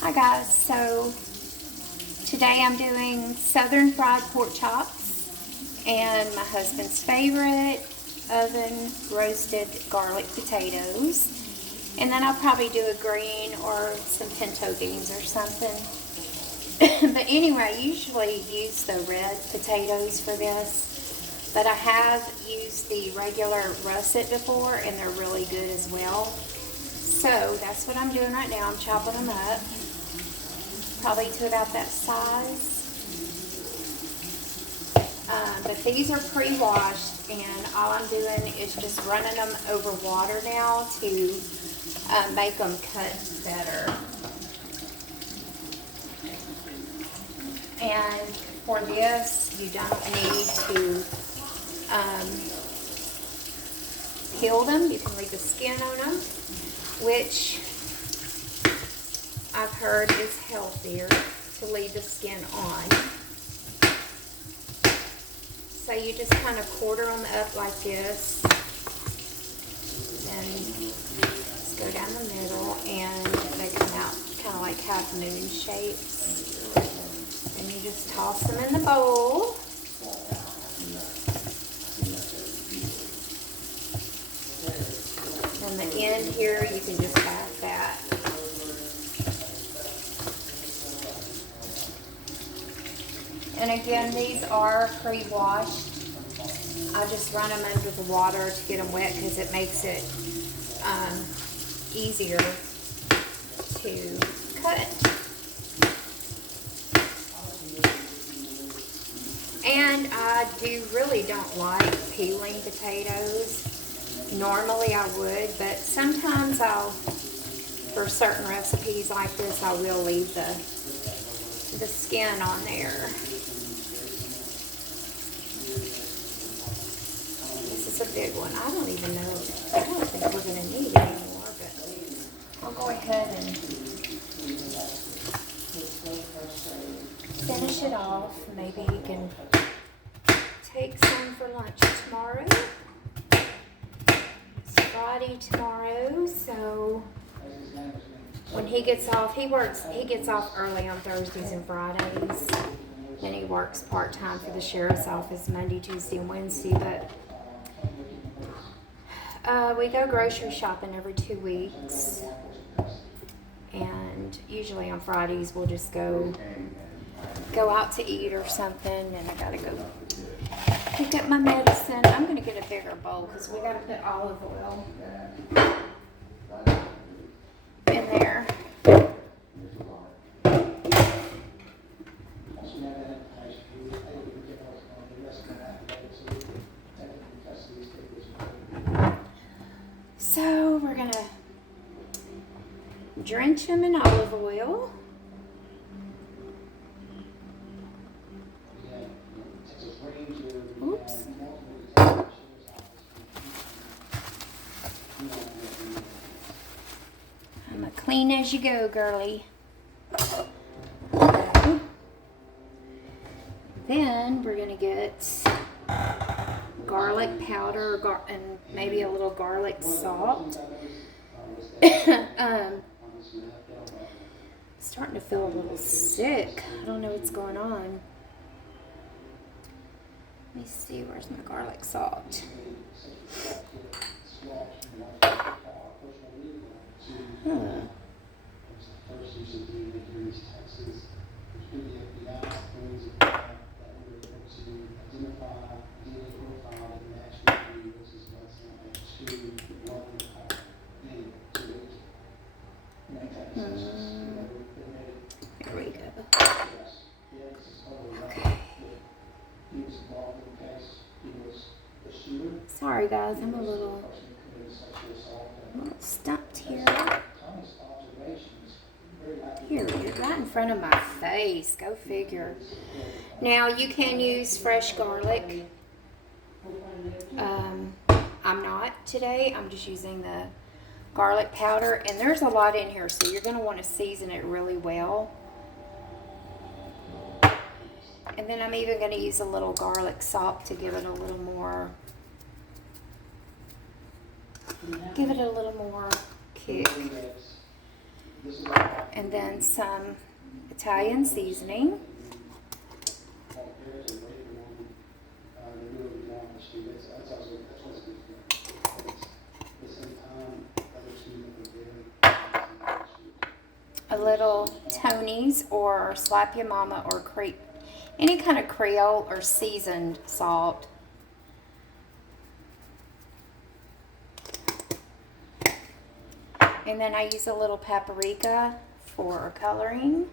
Hi guys, so today I'm doing southern fried pork chops and my husband's favorite oven roasted garlic potatoes, and then I'll probably do a green or some pinto beans or something. But anyway, I usually use the red potatoes for this, but I have used the regular russet before and they're really good as well. So that's what I'm doing right now. I'm chopping them up, probably to about that size. But these are pre-washed, and all I'm doing is just running them over water now to make them cut better. And for this, you don't need to peel them. You can leave the skin on them, which I've heard is healthier to leave the skin on. So you just kind of quarter them up like this, then just go down the middle, and they come out kind of like half moon shapes. And you just toss them in the bowl. And the end here, you can just have that. And again, these are pre-washed. I just run them under the water to get them wet because it makes it easier to cut. And I really don't like peeling potatoes. Normally I would, but sometimes for certain recipes like this, I will leave the skin on there. This is a big one. I don't even know. I don't think we're going to need any more, but I'll go ahead and finish it off. Maybe you can take some for lunch tomorrow. It's Friday tomorrow, so when he gets off, he gets off early on Thursdays and Fridays. Then he works part-time for the sheriff's office Monday, Tuesday, and Wednesday. But we go grocery shopping every 2 weeks. And usually on Fridays we'll just go out to eat or something. And I gotta go pick up my medicine. I'm gonna get a bigger bowl because we gotta put olive oil in there. So we're gonna drench them in olive oil. Oops. I'm a clean as you go, girly. Then we're gonna get garlic powder and maybe a little garlic salt. Starting to feel a little sick. I don't know what's going on. Let me see, where's my garlic salt? Here we go. Okay. Sorry guys, I'm a little stumped here. Here, right in front of my face. Go figure. Now you can use fresh garlic. I'm not today. I'm just using the garlic powder, and there's a lot in here, so you're going to want to season it really well. And then I'm even going to use a little garlic salt to give it a little more kick. and then some Italian seasoning. A little Tony's or Slap Your Mama or any kind of Creole or seasoned salt. And then I use a little paprika for coloring.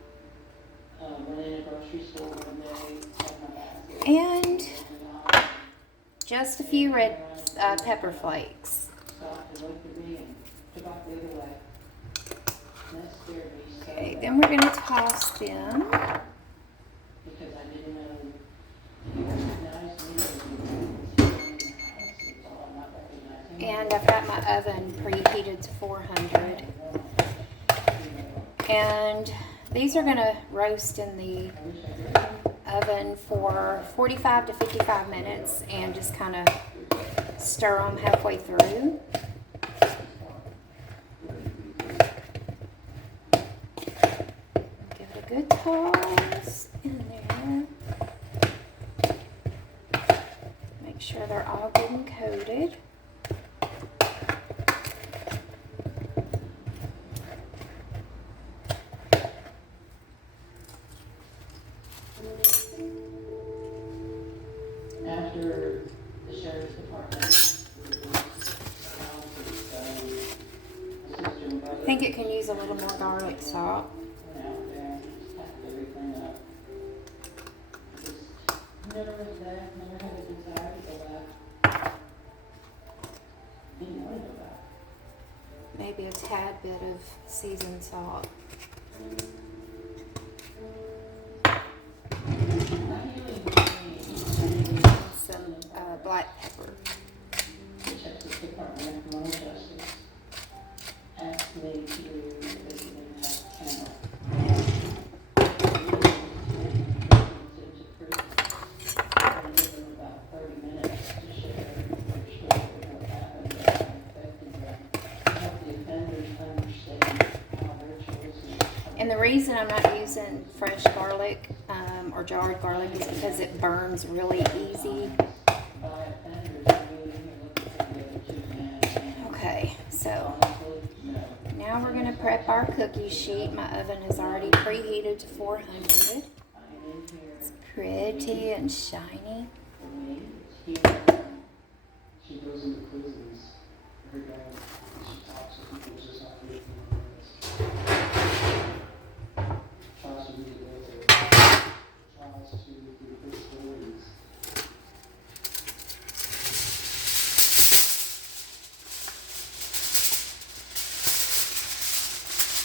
And just a few red pepper flakes. Okay, then we're going to toss them. And I've got my oven preheated to 400. And these are going to roast in the oven for 45 to 55 minutes and just kind of stir them halfway through. Give it a good toss in there. Make sure they're all good and coated. After the sheriff's department, I think it can use a little more garlic salt. went out there and just packed everything up. Just never went back, never had a desire to go back. Didn't want to go back. Maybe a tad bit of seasoned salt. Some black pepper. The Texas Department of Criminal Justice asked me to visit in that channel. I give them about 30 minutes to share their story, what happened, how it affected them, help the offenders understand how their choices. And the reason I'm not using fresh garlic or jarred garlic is because it burns really easy. By offenders, really looking for the other two men. Okay, so No. now we're going to prep our cookie sheet. My oven is already preheated to 400. I'm in here. It's pretty and shiny. For me, it's here. She goes into prisons every day. She talks to people just like me. Tries to read the letter. Tries to do good stories.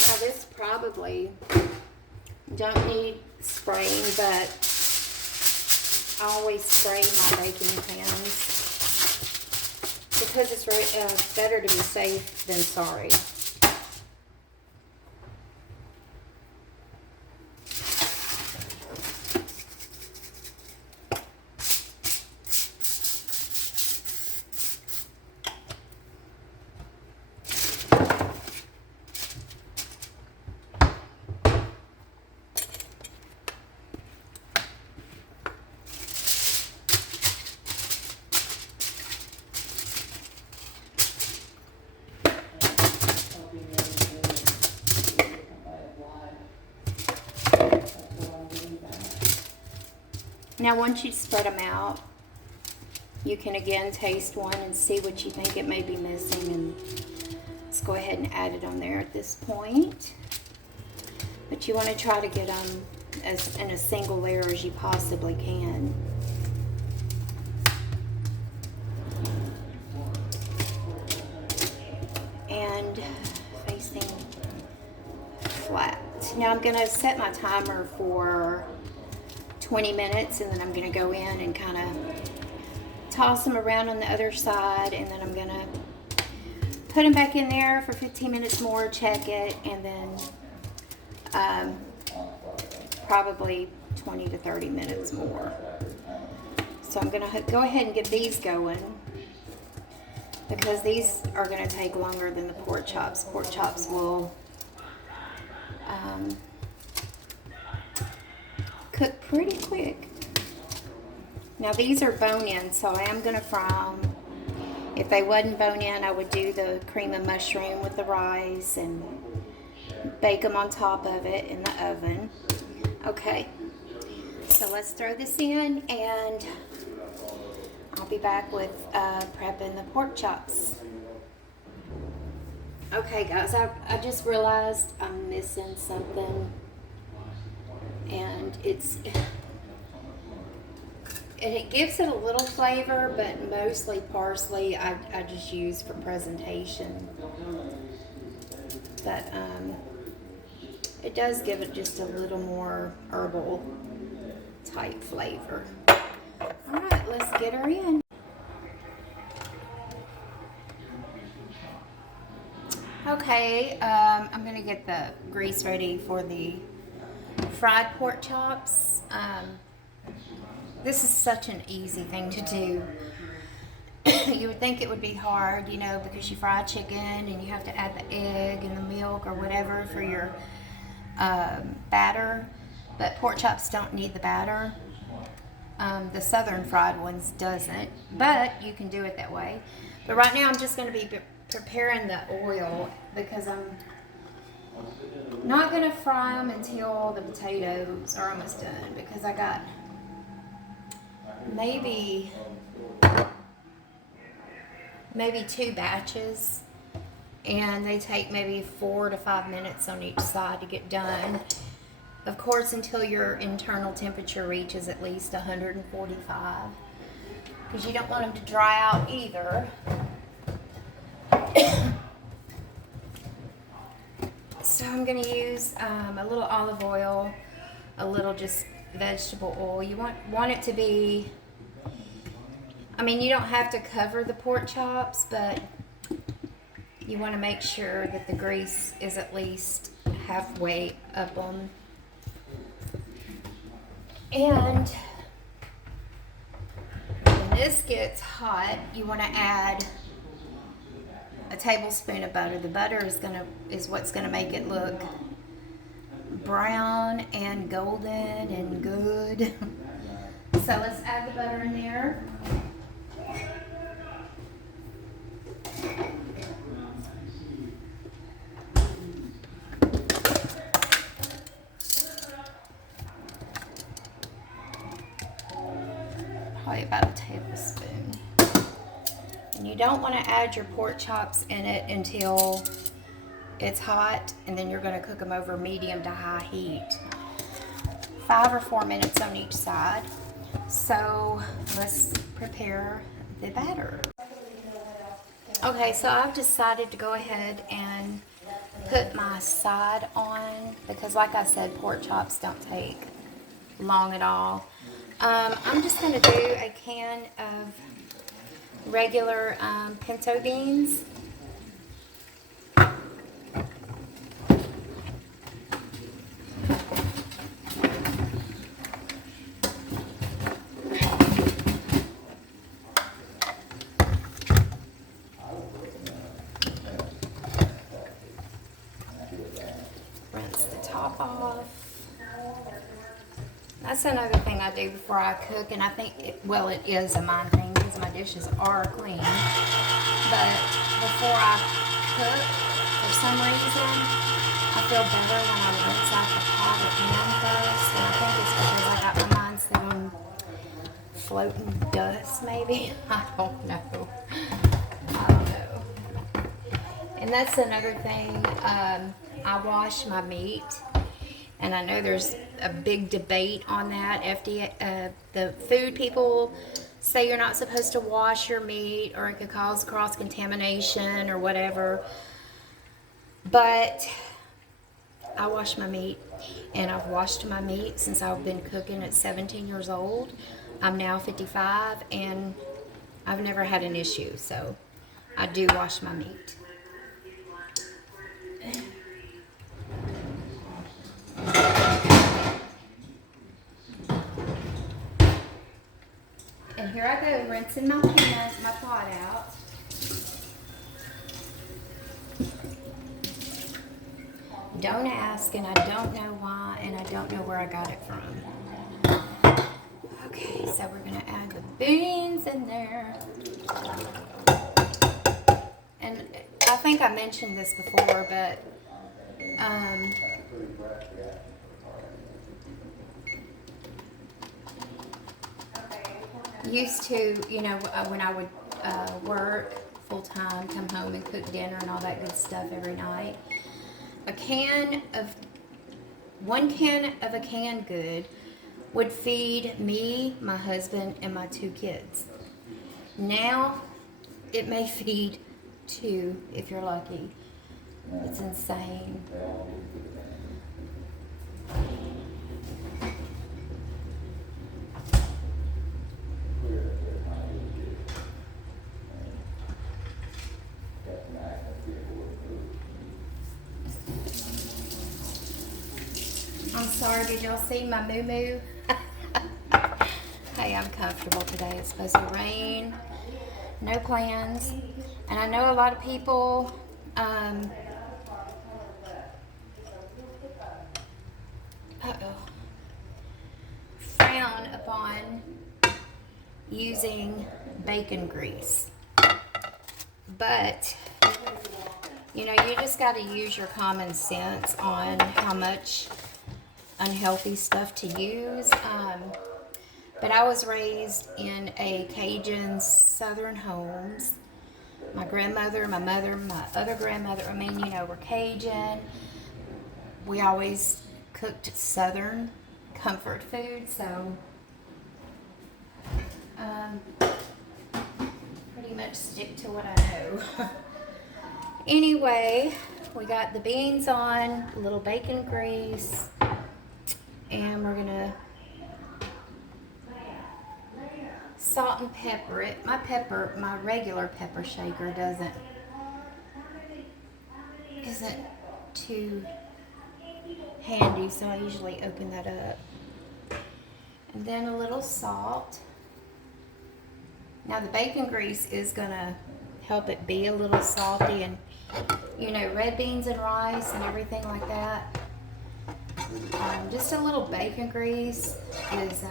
Now this probably don't need spraying, but I always spray my baking pans because it's better to be safe than sorry. Helping them do a different way of life. That's what I'm getting back. Now once you spread them out, you can again taste one and see what you think it may be missing, and let's go ahead and add it on there at this point. But you want to try to get them as in a single layer as you possibly can. And facing flat. Now I'm going to set my timer for 20 minutes, and then I'm going to go in and kind of toss them around on the other side, and then I'm going to put them back in there for 15 minutes more, check it, and then probably 20 to 30 minutes more. So I'm going to go ahead and get these going, because these are going to take longer than the pork chops. Pork chops will cook pretty quick. Now these are bone-in, so I am gonna fry them. If they wasn't bone-in, I would do the cream of mushroom with the rice and bake them on top of it in the oven. Okay, so let's throw this in and I'll be back with prepping the pork chops. Okay guys, I just realized I'm missing something, and it gives it a little flavor, but mostly parsley I just use for presentation. But it does give it just a little more herbal type flavor. All right, let's get her in. Okay, I'm gonna get the grease ready for the fried pork chops. This is such an easy thing to do. You would think it would be hard, you know, because you fry chicken and you have to add the egg and the milk or whatever for your batter. But pork chops don't need the batter. The southern fried ones doesn't, but you can do it that way. But right now I'm just going to be preparing the oil because I'm not going to fry them until the potatoes are almost done, because I got maybe 2 batches, and they take maybe 4 to 5 minutes on each side to get done. Of course, until your internal temperature reaches at least 145, because you don't want them to dry out either. So I'm going to use a little olive oil, a little just vegetable oil. You want it to be, I mean, you don't have to cover the pork chops, but you want to make sure that the grease is at least halfway up them. And when this gets hot, you want to add a tablespoon of butter. The butter is what's gonna make it look brown and golden and good. So let's add the butter in there. Probably about a tablespoon. And you don't want to add your pork chops in it until it's hot, and then you're going to cook them over medium to high heat. 5 or 4 minutes on each side. So let's prepare the batter. Okay, so I've decided to go ahead and put my side on, because like I said, pork chops don't take long at all. I'm just going to do a can of regular pinto beans. Rinse the top off. That's another thing I do before I cook, and I think, it is a mind thing because my dishes are clean. But before I cook, for some reason, I feel better when I rinse out the pot or pan first. And I think it's because I got my mind set on floating dust, maybe. I don't know. And that's another thing. I wash my meat. And I know there's a big debate on that. FDA, the food people say you're not supposed to wash your meat, or it could cause cross-contamination or whatever. But I wash my meat, and I've washed my meat since I've been cooking at 17 years old. I'm now 55, and I've never had an issue. So I do wash my meat. And here I go, rinsing my pot out. Don't ask, and I don't know why, and I don't know where I got it from. Okay, so we're gonna add the beans in there. And I think I mentioned this before, but used to, you know, when I would work full time, come home and cook dinner and all that good stuff every night. One can of a canned good would feed me, my husband, and my 2 kids. Now, it may feed 2 if you're lucky. It's insane. I'm sorry, did y'all see my moo-moo? Hey, I'm comfortable today. It's supposed to rain. No plans. And I know a lot of people frown upon using bacon grease. But, you know, you just got to use your common sense on how much unhealthy stuff to use. But I was raised in a Cajun Southern homes. My grandmother, my mother, my other grandmother, I mean, you know, we're Cajun. We always cooked Southern comfort food, so pretty much stick to what I know. Anyway, we got the beans on, a little bacon grease, and we're gonna salt and pepper it. My regular pepper shaker isn't too handy, so I usually open that up. And then a little salt. Now the bacon grease is gonna help it be a little salty, and you know, red beans and rice and everything like that. Just a little bacon grease gives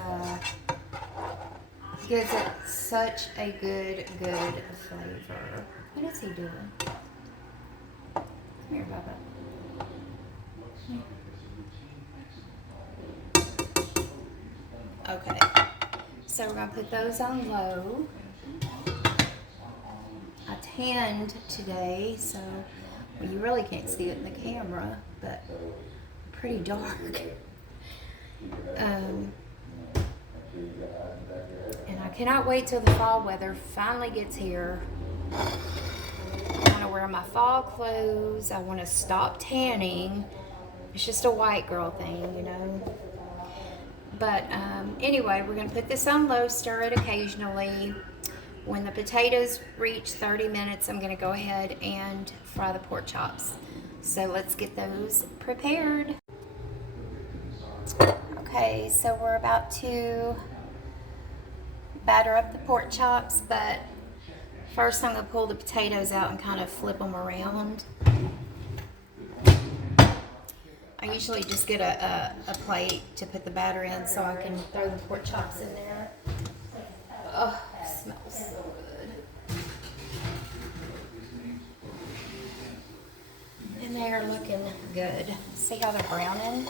it such a good flavor. What is he doing? Come here, Bubba. Okay, so we're gonna put those on low. I tanned today, so well, you really can't see it in the camera, but pretty dark. And I cannot wait till the fall weather finally gets here. I want to wear my fall clothes. I want to stop tanning. It's just a white girl thing, you know. But anyway, we're going to put this on low, stir it occasionally. When the potatoes reach 30 minutes, I'm going to go ahead and fry the pork chops. So let's get those prepared. Okay, so we're about to batter up the pork chops, but first I'm going to pull the potatoes out and kind of flip them around. I usually just get a plate to put the batter in so I can throw the pork chops in there. Oh, it smells so good. And they are looking good. See how they're browning?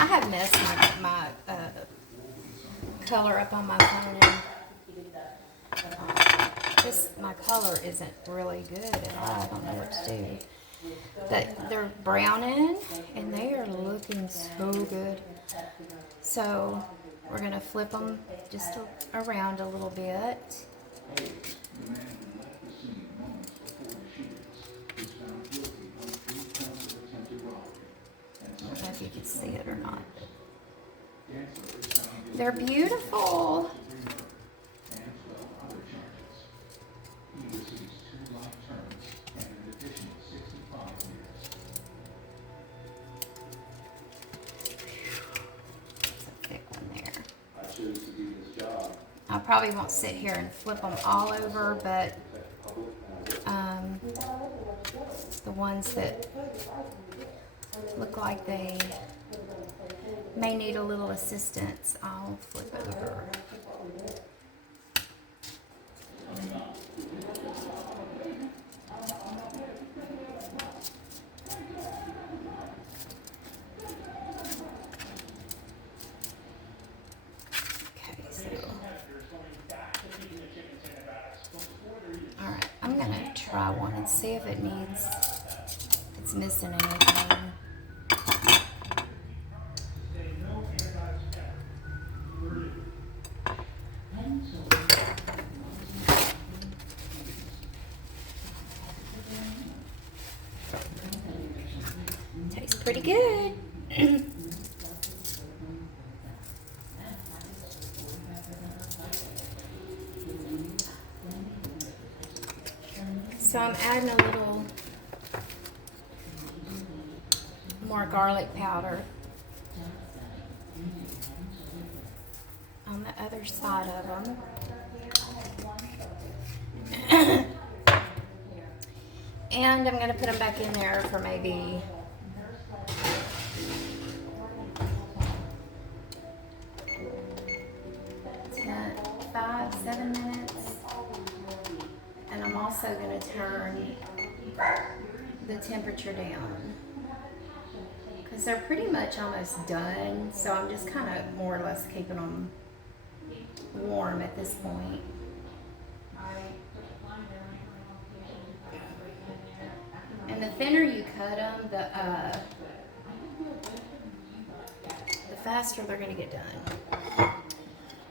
I have messed my color up on my phone, and just my color isn't really good at all. I don't know what to do. But they're browning and they are looking so good. So we're gonna flip them just around a little bit. I don't know if you can see it or not. They're beautiful. I probably won't sit here and flip them all over, but the ones that look like they may need a little assistance, I'll flip over. Okay, so alright, I'm gonna try one and see if it needs, if it's missing anything. Tastes pretty good. So I'm adding a little more garlic powder on the other side of them. And I'm going to put them back in there for maybe 5-7 minutes. And I'm also going to turn the temperature down because they're pretty much almost done. So I'm just kind of more or less keeping them warm at this point. And the thinner you cut them, the faster they're going to get done.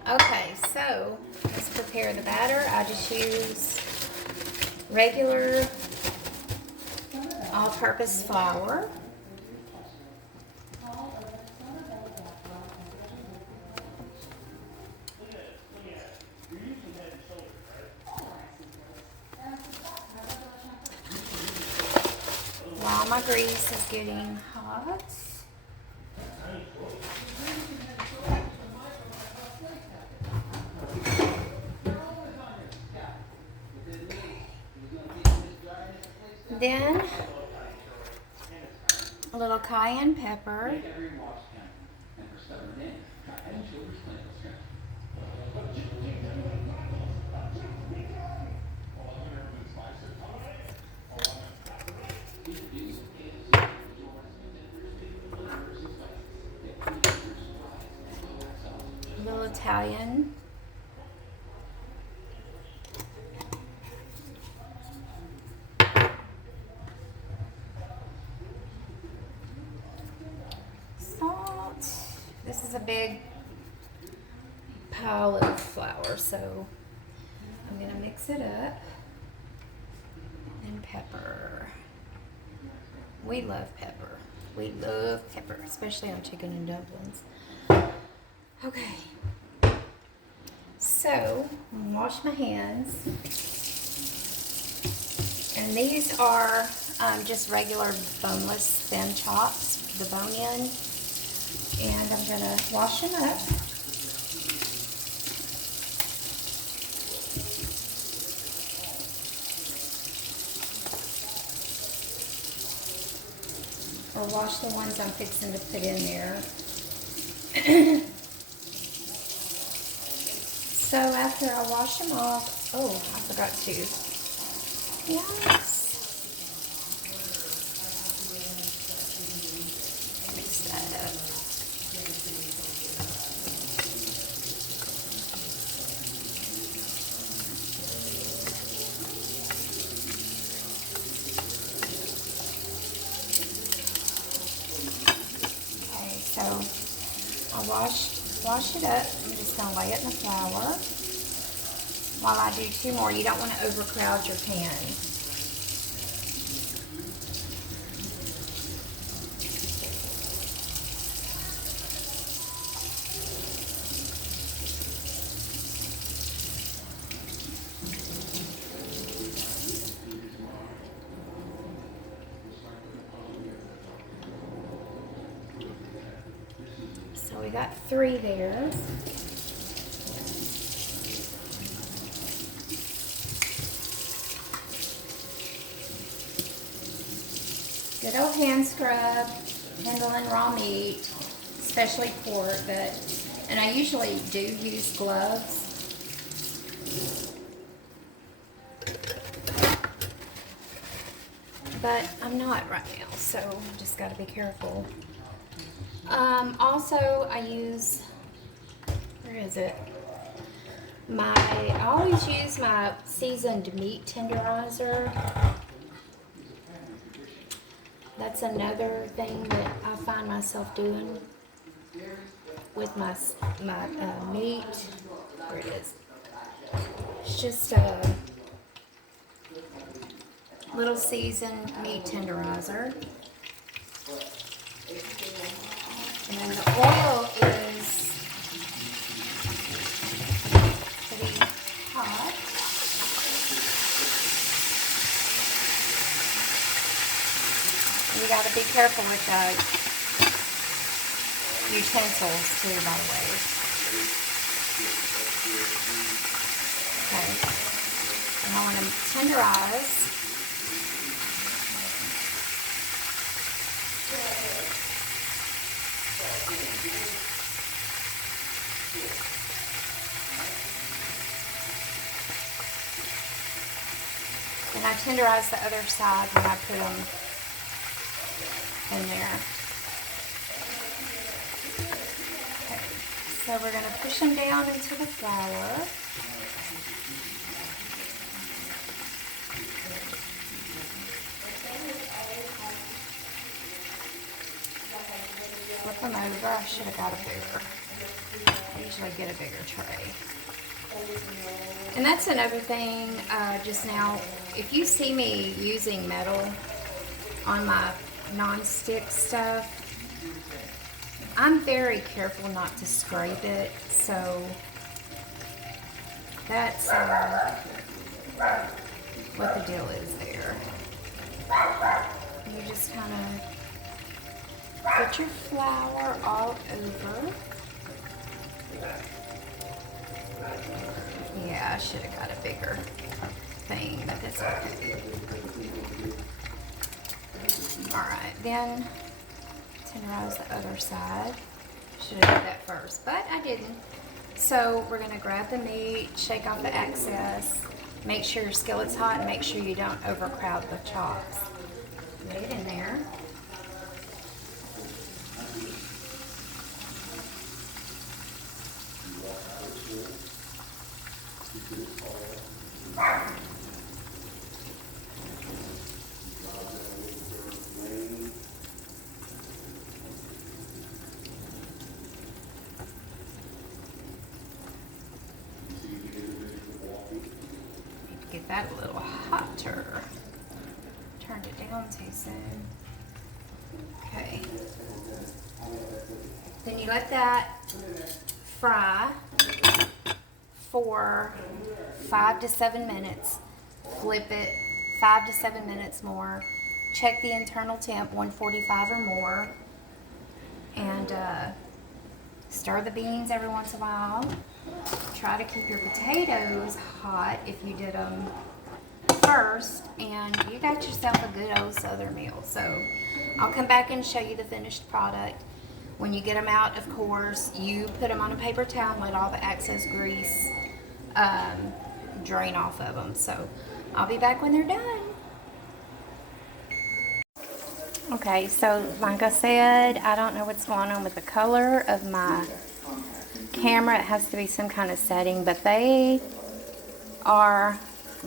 Okay, so let's prepare the batter. I just use regular all-purpose flour. While my grease is getting hot, then a little cayenne pepper, a little Italian, salt. This is a big pile of flour, so I'm going to mix it up. And pepper. We love pepper. We love pepper, especially on chicken and dumplings. Okay. So, I'm going to wash my hands. And these are just regular boneless thin chops, the bone in. And I'm going to wash them up. Or wash the ones I'm fixing to put in there. So after I wash them off, oh, I forgot to. Yes. Mix that up. So I wash it up. I'm just going to lay it in the flour. While I do 2 more, you don't want to overcrowd your pan. So we got 3 there. no hand scrub handling raw meat, especially pork, and I usually do use gloves. But I'm not right now, so just got to be careful. Also, I use, where is it? I always use my seasoned meat tenderizer. That's another thing that I find myself doing with my meat. Where it is. It's just a little seasoned meat tenderizer. And then the oil is pretty hot. You gotta be careful with the utensils too, by the way. Okay. And I want to tenderize. And I tenderize the other side when I put them in there. Okay, so we're going to push them down into the flour. Flip them over. I should have got a bigger. I usually get a bigger tray. And that's another thing, just now, if you see me using metal on my non-stick stuff, I'm very careful not to scrape it, so that's what the deal is there. You just kind of put your flour all over. Yeah, I should have got a bigger thing, but that's okay. Alright, then tenderize the other side. Should have done that first, but I didn't. So we're going to grab the meat, shake off the excess, make sure your skillet's hot, and make sure you don't overcrowd the chops. Lay it in there. Get that a little hotter. Turned it down too soon. Okay. Then you let that fry for 5 to 7 minutes. Flip it 5 to 7 minutes more. Check the internal temp, 145 or more. And stir the beans every once in a while. Try to keep your potatoes hot if you did them first, and you got yourself a good old Southern meal. So I'll come back and show you the finished product. When you get them out, of course, you put them on a paper towel and let all the excess grease drain off of them. So I'll be back when they're done. Okay, so like I said, I don't know what's going on with the color of my camera. It has to be some kind of setting, but they are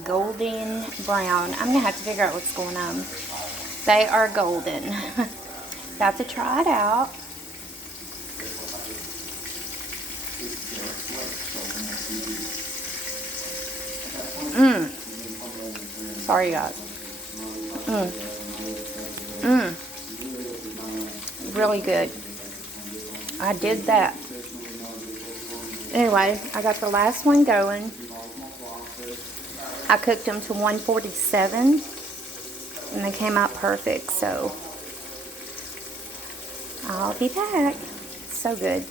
golden brown. I'm gonna have to figure out what's going on. They are golden. About to try it out. Sorry guys. Really good. I did that. Anyway, I got the last one going. I cooked them to 147 and they came out perfect, so I'll be back. So good.